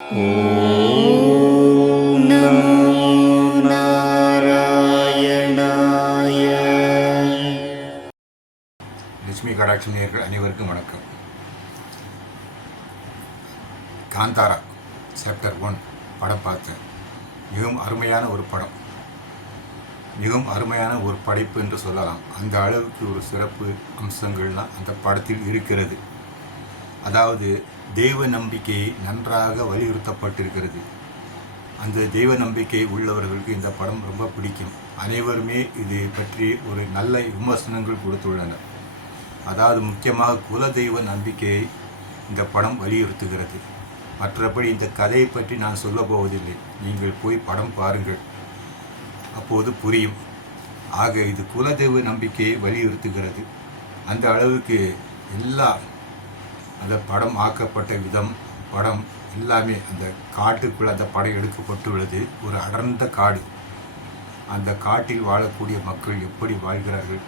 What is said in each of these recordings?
ஓம் நமோ நாராயணாய. லட்சுமி கடாட்சி நேயர்கள் அனைவருக்கும் வணக்கம். காந்தாரா சாப்டர் 1 படம் பார்த்தேன். மிகவும் அருமையான ஒரு படம், மிகவும் அருமையான ஒரு படைப்பு என்று சொல்லலாம். அந்த அளவுக்கு ஒரு சிறப்பு அம்சங்கள்லாம் அந்த படத்தில் இருக்கிறது. அதாவது தெய்வ நம்பிக்கையை நன்றாக வலியுறுத்தப்பட்டிருக்கிறது. அந்த தெய்வ நம்பிக்கை உள்ளவர்களுக்கு இந்த படம் ரொம்ப பிடிக்கும். அனைவருமே இது பற்றி ஒரு நல்ல விமர்சனங்கள் கொடுத்துள்ளனர். அதாவது முக்கியமாக குலதெய்வ நம்பிக்கையை இந்த படம் வலியுறுத்துகிறது. மற்றபடி இந்த கதையை பற்றி நான் சொல்ல போவதில்லை. நீங்கள் போய் படம் பாருங்கள், அப்போது புரியும். ஆக இது குலதெய்வ நம்பிக்கையை வலியுறுத்துகிறது. அந்த அளவுக்கு எல்லா அந்த படம் ஆக்கப்பட்ட விதம், படம் எல்லாமே அந்த காட்டுக்குள் அந்த படம் எடுக்கப்பட்டுள்ளது. ஒரு அடர்ந்த காடு, அந்த காட்டில் வாழக்கூடிய மக்கள் எப்படி வாழ்கிறார்கள்.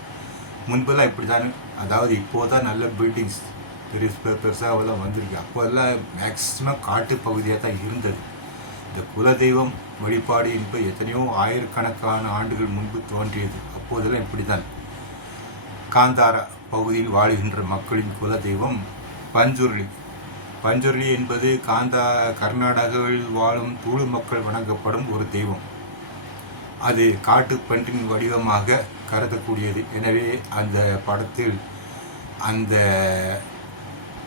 முன்பெல்லாம் இப்படி தான், அதாவது இப்போதான் நல்ல பில்டிங்ஸ் பெருசாகலாம் வந்திருக்கு. அப்போதெல்லாம் மேக்சிமம் காட்டு பகுதியாக தான் இருந்தது. இந்த குலதெய்வம் வழிபாடு என்பது எத்தனையோ ஆயிரக்கணக்கான ஆண்டுகள் முன்பு தோன்றியது. அப்போதெல்லாம் இப்படி தான். காந்தாரா பகுதியில் வாழ்கின்ற மக்களின் குலதெய்வம் பஞ்சுருளி. பஞ்சுருளி என்பது கர்நாடகாவில் வாழும் தூளு மக்கள் வணங்கப்படும் ஒரு தெய்வம். அது காட்டுப்பன்றின் வடிவமாக கருதக்கூடியது. எனவே அந்த படத்தில் அந்த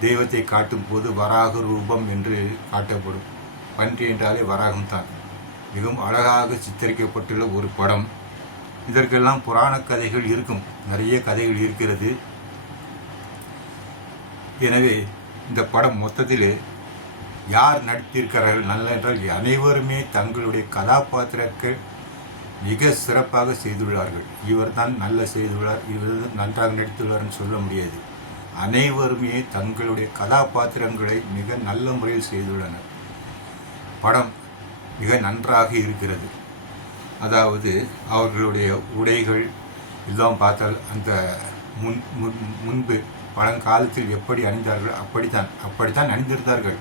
தெய்வத்தை காட்டும் போது வராக ரூபம் என்று காட்டப்படும். பன்றி என்றாலே வராகம்தான். மிகவும் அழகாக சித்தரிக்கப்பட்டுள்ள ஒரு படம். இதற்கெல்லாம் புராண கதைகள் இருக்கும், நிறைய கதைகள் இருக்கிறது. எனவே இந்த படம் மொத்தத்தில் யார் நடித்திருக்கிறார்கள் நல்ல என்றால் அனைவருமே தங்களுடைய கதாபாத்திரங்கள் மிக சிறப்பாக செய்துள்ளார்கள். இவர் தான் நல்ல செய்துள்ளார், இவர் நன்றாக நடித்துள்ளார்னு சொல்ல முடியாது. அனைவருமே தங்களுடைய கதாபாத்திரங்களை மிக நல்ல முறையில் செய்துள்ளனர். படம் மிக நன்றாக இருக்கிறது. அதாவது அவர்களுடைய உடைகள் இதெல்லாம் பார்த்தால் அந்த முன்பு பழங்காலத்தில் எப்படி அணிந்தார்கள் அப்படித்தான் அணிந்திருந்தார்கள்.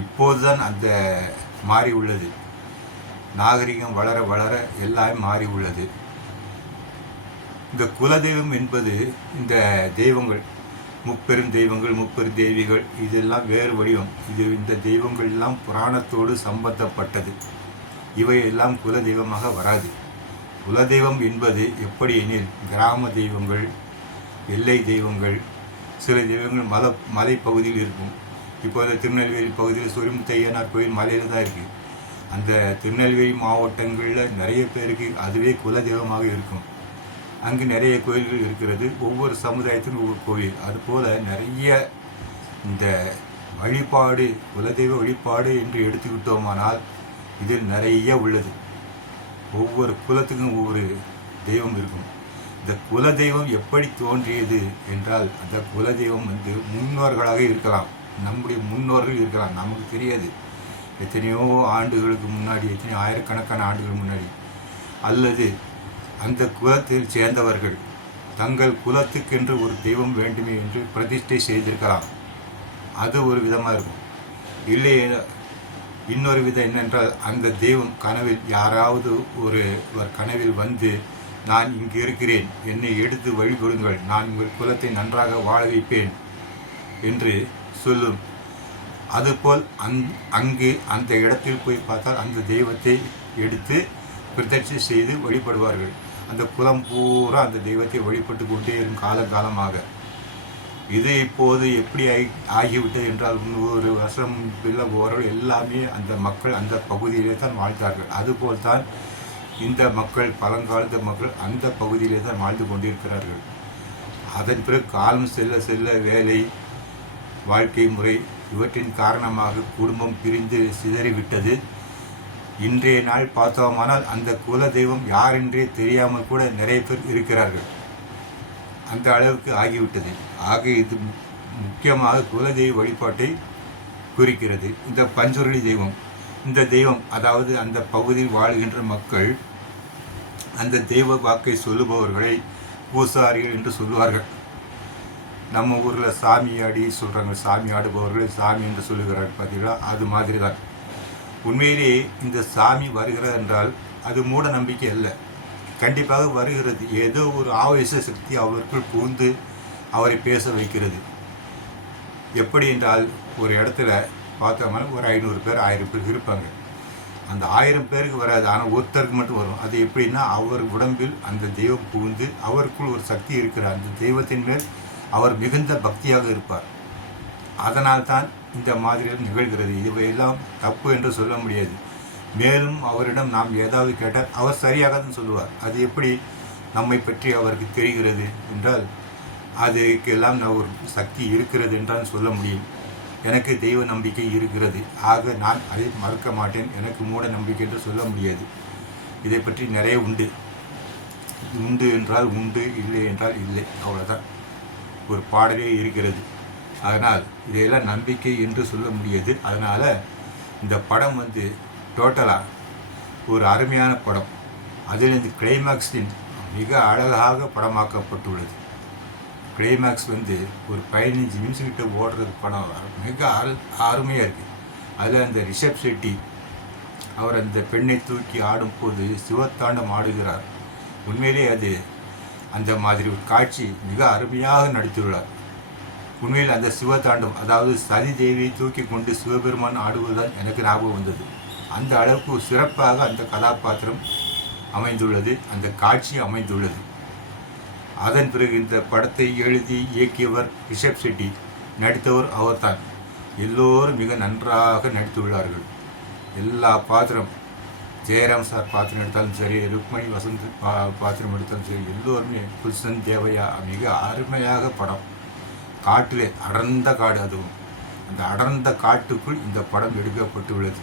இப்போதுதான் அந்த மாறி உள்ளது. நாகரிகம் வளர வளர எல்லாமே மாறி உள்ளது. இந்த குலதெய்வம் என்பது இந்த தெய்வங்கள், முப்பெரும் தெய்வங்கள், முப்பெரு தேவிகள், இதெல்லாம் வேறு வடிவம். இந்த தெய்வங்கள் எல்லாம் புராணத்தோடு சம்பந்தப்பட்டது. இவையெல்லாம் குலதெய்வமாக வராது. குலதெய்வம் என்பது எப்படி எனில் கிராம தெய்வங்கள், எல்லை தெய்வங்கள், சில தெய்வங்கள் மலை பகுதியில் இருக்கும். இப்போது திருநெல்வேலி பகுதியில் சொரிமுத்தையனார் கோயில் மலையில் தான் இருக்குது. அந்த திருநெல்வேலி மாவட்டங்களில் நிறைய பேருக்கு அதுவே குலதெய்வமாக இருக்கும். அங்கு நிறைய கோயில்கள் இருக்கிறது. ஒவ்வொரு சமுதாயத்திலும் ஒவ்வொரு கோயில். அதுபோல் நிறைய இந்த வழிபாடு, குலதெய்வ வழிபாடு என்று எடுத்துக்கிட்டோமானால் இதில் நிறைய உள்ளது. ஒவ்வொரு குலத்துக்கும் ஒவ்வொரு தெய்வம் இருக்கும். இந்த குலதெய்வம் எப்படி தோன்றியது என்றால், அந்த குலதெய்வம் முன்னோர்களாக இருக்கலாம், நம்முடைய முன்னோர்கள் இருக்கலாம், நமக்கு தெரியாது. எத்தனையோ ஆண்டுகளுக்கு முன்னாடி, எத்தனையோ ஆயிரக்கணக்கான ஆண்டுகள் முன்னாடி, அல்லது அந்த குலத்தில் சேர்ந்தவர்கள் தங்கள் குலத்துக்கென்று ஒரு தெய்வம் வேண்டுமே என்று பிரதிஷ்டை செய்திருக்கலாம். அது ஒரு விதமாக இருக்கும். இல்லை, இன்னொரு விதம் என்னென்றால், அந்த தெய்வம் கனவில் யாராவது ஒருவர் கனவில் வந்து, நான் இங்கு இருக்கிறேன், என்னை எடுத்து வழிபடுங்கள், நான் உங்கள் குலத்தை நன்றாக வாழ வைப்பேன் என்று சொல்லும். அதுபோல் அங்கு அந்த இடத்தில் போய் பார்த்தால் அந்த தெய்வத்தை எடுத்து பிரதிஷ்டை செய்து வழிபடுவார்கள். அந்த குலம் பூரா அந்த தெய்வத்தை வழிபட்டு கொண்டே இருக்கும் காலகாலமாக. இது இப்போது எப்படி ஆகிவிட்டது என்றால், 100 வருஷம் பிள்ளவர்கள் எல்லாமே அந்த மக்கள் அந்த பகுதியிலே தான் வாழ்ந்தார்கள். அதுபோல் தான் இந்த மக்கள், பழங்காலத்து மக்கள் அந்த பகுதியிலே தான் வாழ்ந்து கொண்டிருக்கிறார்கள். அதன் பிறகு காலம் செல்ல செல்ல வேலை, வாழ்க்கை முறை இவற்றின் காரணமாக குடும்பம் பிரிந்து சிதறிவிட்டது. இன்றைய நாள் பார்த்தோமானால் அந்த குல தெய்வம் யார் என்றே தெரியாமல் கூட நிறைய பேர் இருக்கிறார்கள். அந்த அளவுக்கு ஆகிவிட்டது. ஆக இது முக்கியமாக குலதெய்வ வழிபாட்டை குறிக்கிறது. இந்த பஞ்சுருளி தெய்வம், இந்த தெய்வம் அதாவது அந்த பகுதியில் வாழ்கின்ற மக்கள் அந்த தெய்வ வாக்கை சொல்லுபவர்களை பூசாரிகள் என்று சொல்லுவார்கள். நம்ம ஊரில் சாமியாடி சொல்கிறாங்க, சாமி ஆடுபவர்கள் சாமி என்று சொல்லுகிறார்கள் பார்த்தீங்களா, அது மாதிரி தான். உண்மையிலேயே இந்த சாமி வருகிறது என்றால் அது மூட நம்பிக்கை அல்ல, கண்டிப்பாக வருகிறது. ஏதோ ஒரு ஆவேச சக்தி அவருக்குள் புகுந்து அவரை பேச வைக்கிறது. எப்படி என்றால் ஒரு இடத்துல பார்த்தோம்னா ஒரு 500 பேர் 1000 பேர் இருப்பாங்க. அந்த 1000 பேருக்கு வராது, ஆனால் ஒருத்தருக்கு மட்டும் வரும். அது எப்படின்னா அவர் உடம்பில் அந்த தெய்வம் புகுந்து அவருக்குள் ஒரு சக்தி இருக்கிறார். அந்த தெய்வத்தின் மேல் அவர் மிகுந்த பக்தியாக இருப்பார். அதனால்தான் இந்த மாதிரியில் நிகழ்கிறது. இவையெல்லாம் தப்பு என்று சொல்ல முடியாது. மேலும் அவரிடம் நாம் ஏதாவது கேட்டால் அவர் சரியாக தான் சொல்லுவார். அது எப்படி நம்மை பற்றி அவருக்கு தெரிகிறது என்றால் அதுக்கெல்லாம் ஒரு சக்தி இருக்கிறது என்றால் சொல்ல முடியும். எனக்கு தெய்வ நம்பிக்கை இருக்கிறது, ஆக நான் அதை மறுக்க மாட்டேன், எனக்கு மூட நம்பிக்கை என்று சொல்ல முடியாது. இதை பற்றி நிறைய உண்டு. உண்டு என்றால் உண்டு, இல்லை என்றால் இல்லை, அவ்வளோதான். ஒரு பாடலே இருக்கிறது. அதனால் இதையெல்லாம் நம்பிக்கை என்று சொல்ல முடியாது. அதனால் இந்த படம் டோட்டலாக ஒரு அருமையான படம். அதில் இந்த கிளைமேக்ஸின் மிக அழகாக படமாக்கப்பட்டுள்ளது. கிளைமேக்ஸ் ஒரு 15 நிமிஷம் கிட்ட ஓடுறது படம் மிக அருமையாக இருக்குது. அதில் அந்த ரிஷப் ஷெட்டி அவர் அந்த பெண்ணை தூக்கி ஆடும்போது சிவத்தாண்டம் ஆடுகிறார். உண்மையிலே அது அந்த மாதிரி ஒரு காட்சி மிக அருமையாக நடித்துள்ளார். உண்மையில் அந்த சிவதாண்டம், அதாவது சதி தேவியை தூக்கி கொண்டு சிவபெருமான் ஆடுவதுதான் எனக்கு ஞாபகம் வந்தது. அந்த அளவுக்கு சிறப்பாக அந்த கதாபாத்திரம் அமைந்துள்ளது, அந்த காட்சி அமைந்துள்ளது. அதன் பிறகு இந்த படத்தை எழுதி இயக்கியவர் ரிஷப் ஷெட்டி, நடித்தவர் அவர்தான். எல்லோரும் மிக நன்றாக நடித்துள்ளார்கள். எல்லா பாத்திரம், ஜெயராம் சார் பாத்திரம் எடுத்தாலும் சரி, ருக்மணி வசந்த் பாத்திரம் எடுத்தாலும் சரி, எல்லோருமே புல்சன் தேவையா மிக அருமையாக படம். காட்டிலே அடர்ந்த காடு, அதுவும் அந்த அடர்ந்த காட்டுக்குள் இந்த படம் எடுக்கப்பட்டுள்ளது.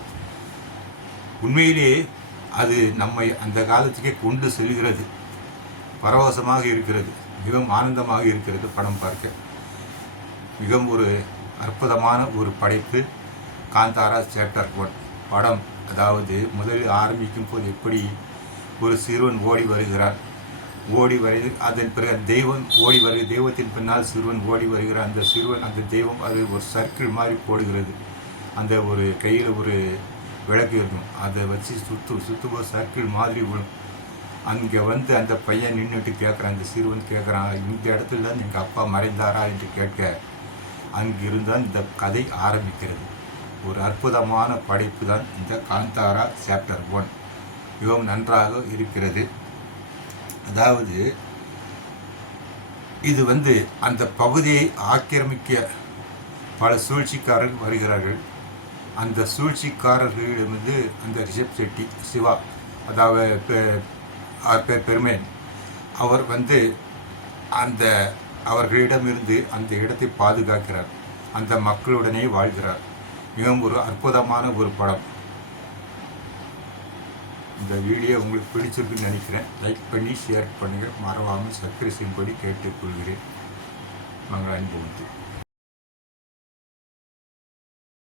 உண்மையிலேயே அது நம்மை அந்த காலத்துக்கே கொண்டு செல்கிறது. பரவசமாக இருக்கிறது, மிகவும் ஆனந்தமாக இருக்கிறது படம் பார்க்க. மிகவும் ஒரு அற்புதமான ஒரு படைப்பு காந்தாரா சாப்டர் 1 படம். அதாவது முதலில் ஆரம்பிக்கும் போது எப்படி ஒரு சிறுவன் ஓடி வருகிறான், ஓடி வருது, அதன் பிறகு தெய்வம் ஓடி வருது, தெய்வத்தின் பின்னால் சிறுவன் ஓடி வருகிறான். அந்த சிறுவன் அந்த தெய்வம் அது ஒரு சர்க்கிள் மாதிரி போடுகிறது. அந்த ஒரு கையில் ஒரு விளக்கு இருக்கும், அதை வச்சு சுற்றும்போது சர்க்கிள் மாதிரி விழும். அங்கே அந்த பையன் நின்றுட்டு கேட்குறான், அந்த சிறுவன் கேட்குறான், இந்த இடத்துல தான் எங்கள் அப்பா மறைந்தாரா என்று கேட்க அங்கிருந்தான் இந்த கதை ஆரம்பிக்கிறது. ஒரு அற்புதமான படைப்பு தான் இந்த காந்தாரா சாப்டர் 1. மிகவும் நன்றாக இருக்கிறது. அதாவது இது அந்த பகுதியை ஆக்கிரமிக்க பல சூழ்ச்சிக்காரர்கள் வருகிறார்கள். அந்த சூழ்ச்சிக்காரர்களிடமிருந்து அந்த ரிஷப் ஷெட்டி சிவா, அதாவது பெருமேன், அவர் அந்த அவர்களிடமிருந்து அந்த இடத்தை பாதுகாக்கிறார், அந்த மக்களுடனே வாழ்கிறார். மிகவும் ஒரு அற்புதமான ஒரு படம். இந்த வீடியோ உங்களுக்கு பிடிச்சிருக்குன்னு நினைக்கிறேன். லைக் பண்ணி ஷேர் பண்ணுங்கள், மறவாமல் சப்ஸ்கிரைப் செய்யும்படி கேட்டுக்கொள்கிறேன். மங்கள அன்பு.